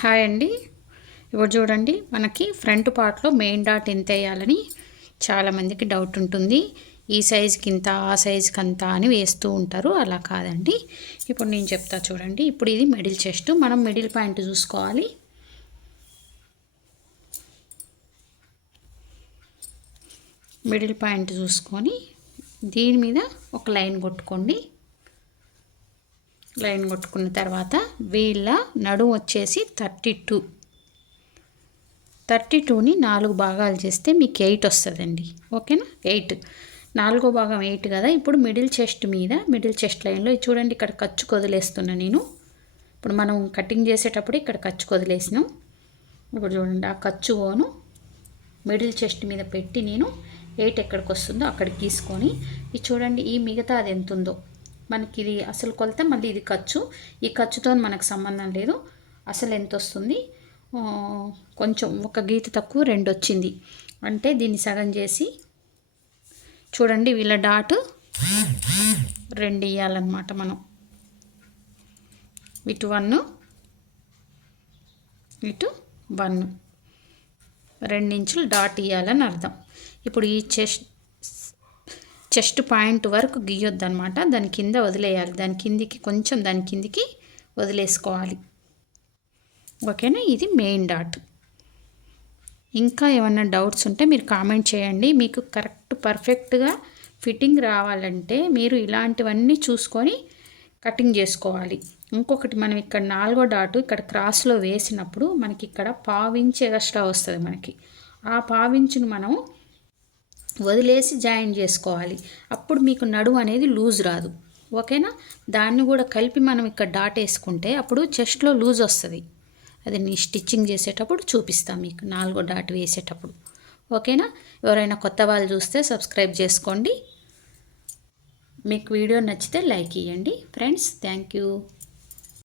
Hi అండి. ఇప్పుడు చూడండి మనకి ఫ్రంట్ పార్ట్లో మెయిన్ డాట్ ఎంత వేయాలని చాలామందికి డౌట్ ఉంటుంది. ఈ సైజుకి ఇంత ఆ సైజుకి అంత అని వేస్తూ ఉంటారు. అలా కాదండి. ఇప్పుడు నేను చెప్తా చూడండి. ఇప్పుడు ఇది మిడిల్ చెస్ట్. మనం మిడిల్ పాయింట్ చూసుకోవాలి. మిడిల్ పాయింట్ చూసుకొని దీని మీద ఒక లైన్ కొట్టుకోండి. లైన్ కొట్టుకున్న తర్వాత వీళ్ళ నడుము వచ్చేసి థర్టీ టూ. థర్టీ టూని నాలుగు భాగాలు చేస్తే మీకు ఎయిట్ వస్తుందండి. ఓకేనా? ఎయిట్. నాలుగో భాగం ఎయిట్ కదా? ఇప్పుడు మిడిల్ చెస్ట్ మీద మిడిల్ చెస్ట్ లైన్లో చూడండి ఇక్కడ ఖర్చు కొదిలేస్తున్నా నేను. ఇప్పుడు మనం కటింగ్ చేసేటప్పుడు ఇక్కడ ఖర్చు కొదిలేసినాం. ఇప్పుడు చూడండి ఆ ఖర్చు ఓను మిడిల్ చెస్ట్ మీద పెట్టి నేను ఎయిట్ ఎక్కడికి వస్తుందో అక్కడికి గీసుకొని ఇది చూడండి ఈ మిగతా అది ఎంత ఉందో మనకి ఇది అసలు కొలత మళ్ళీ ఇది ఖర్చు. ఈ ఖర్చుతో మనకు సంబంధం లేదు. అసలు ఎంత వస్తుంది కొంచెం ఒక గీత తక్కువ రెండు వచ్చింది అంటే దీన్ని సగం చేసి చూడండి వీళ్ళ డాట్ రెండు ఇవ్వాలన్నమాట మనం. ఇటు వన్ ఇటు వన్. రెండించులు డాట్ ఇవ్వాలని అర్థం. ఇప్పుడు ఈ చెస్ట్ చెస్ట్ పాయింట్ వరకు గీయొద్దు అనమాట దాని కింద వదిలేయాలి. దాని కిందికి కొంచెం దాని కిందికి వదిలేసుకోవాలి. ఓకేనా? ఇది మెయిన్ డాట్. ఇంకా ఏమన్నా డౌట్స్ ఉంటే మీరు కామెంట్ చేయండి. మీకు కరెక్ట్ పర్ఫెక్ట్గా ఫిట్టింగ్ రావాలంటే మీరు ఇలాంటివన్నీ చూసుకొని కటింగ్ చేసుకోవాలి. ఇంకొకటి మనం ఇక్కడ నాలుగో డాటు ఇక్కడ క్రాస్లో వేసినప్పుడు మనకి ఇక్కడ పావించి ఎక్స్ట్రా వస్తుంది మనకి. ఆ పావించును మనం వదిలేసి జాయిన్ చేసుకోవాలి. అప్పుడు మీకు నడుము అనేది లూజ్ రాదు. ఓకేనా? దాన్ని కూడా కలిపి మనం ఇక్కడ డాట్ వేసుకుంటే అప్పుడు చెస్ట్లో లూజ్ వస్తుంది. అది నేను స్టిచ్చింగ్ చేసేటప్పుడు చూపిస్తాను మీకు నాలుగో డాట్ వేసేటప్పుడు. ఓకేనా? ఎవరైనా కొత్త వాళ్ళు చూస్తే సబ్స్క్రైబ్ చేసుకోండి. మీకు వీడియో నచ్చితే లైక్ ఇవ్వండి ఫ్రెండ్స్ థ్యాంక్ యూ.